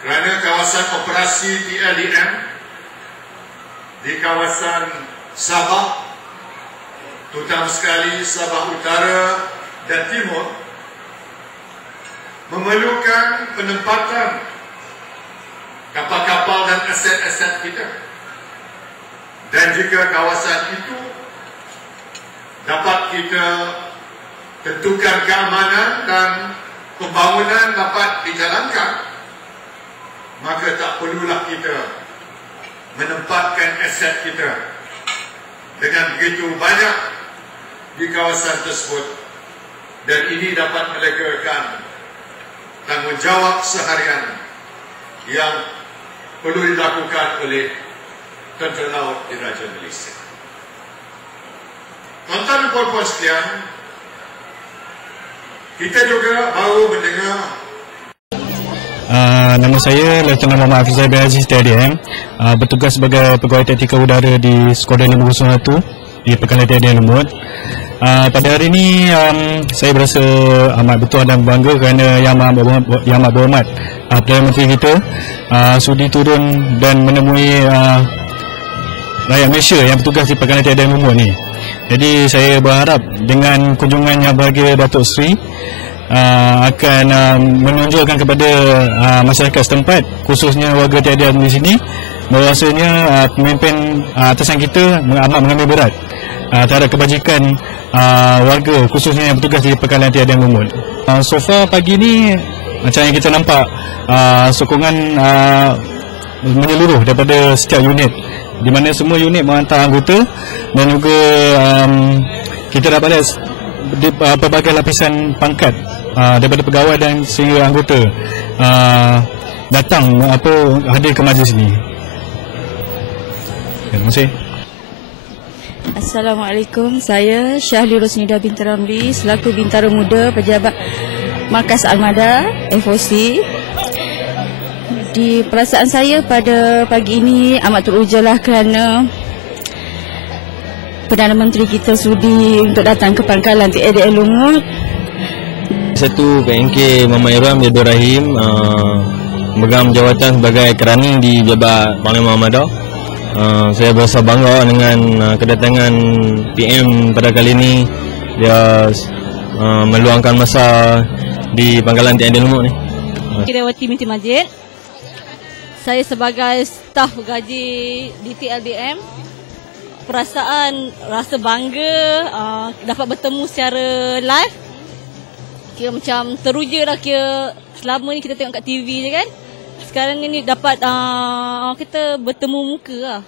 Kerana kawasan operasi TLDM di kawasan Sabah, terutama sekali Sabah Utara dan Timur, memerlukan penempatan kapal-kapal dan aset-aset kita. Dan jika kawasan itu dapat kita tentukan keamanan dan pembangunan dapat dijalankan, maka tak perlulah kita menempatkan aset kita dengan begitu banyak di kawasan tersebut, dan ini dapat melegakan tanggungjawab seharian yang perlu dilakukan oleh Tentera Laut Diraja Malaysia. Tuan-tuan dan puan-puan sekalian, kita juga baru mendengar nama saya Lieutenant Muhammad Hafizah bin Aziz TLDM, bertugas sebagai pegawai taktikal udara di Skuadron 501 di Pangkalan TLDM Lumut. Pada hari ini saya berasa amat bertuah dan bangga kerana Yang Amat Berhormat Perdana Menteri kita sudi turun dan menemui rakyat Malaysia yang bertugas di Pangkalan TLDM Lumut ni. Jadi saya berharap dengan kunjungan Yang Berbahagia Datuk Seri akan menunjukkan kepada masyarakat setempat, khususnya warga TLDM di sini, bahawasanya pemimpin atasan kita amat mengambil berat terhadap kebajikan warga, khususnya yang bertugas di Pangkalan TLDM Lumut. So far pagi ni macam yang kita nampak sokongan menyeluruh daripada setiap unit, di mana semua unit menghantar anggota, dan juga kita dapat lihat pelbagai lapisan pangkat daripada pegawai dan sehingga anggota datang hadir ke majlis ini. Terima kasih. Assalamualaikum, saya Syahli Rosnida binti Ramli selaku Bintara Muda Pejabat Markas Armada FOC. Di perasaan saya pada pagi ini amat terujalah kerana Perdana Menteri kita sudi untuk datang ke Pangkalan TLDM Lumut. Satu PNK Muhammad Iram Abdul Rahim memegang jawatan sebagai kerani di Jabat Panglima Armada. Saya berasa bangga dengan kedatangan PM pada kali ini. Dia meluangkan masa di Pangkalan TLDM Lumut ni. Kirawati binti Majid. Saya sebagai staf gaji di TLDM, perasaan rasa bangga dapat bertemu secara live. Kira macam teruja lah, kira selama ni kita tengok kat TV je kan. Sekarang ni dapat kita bertemu muka lah.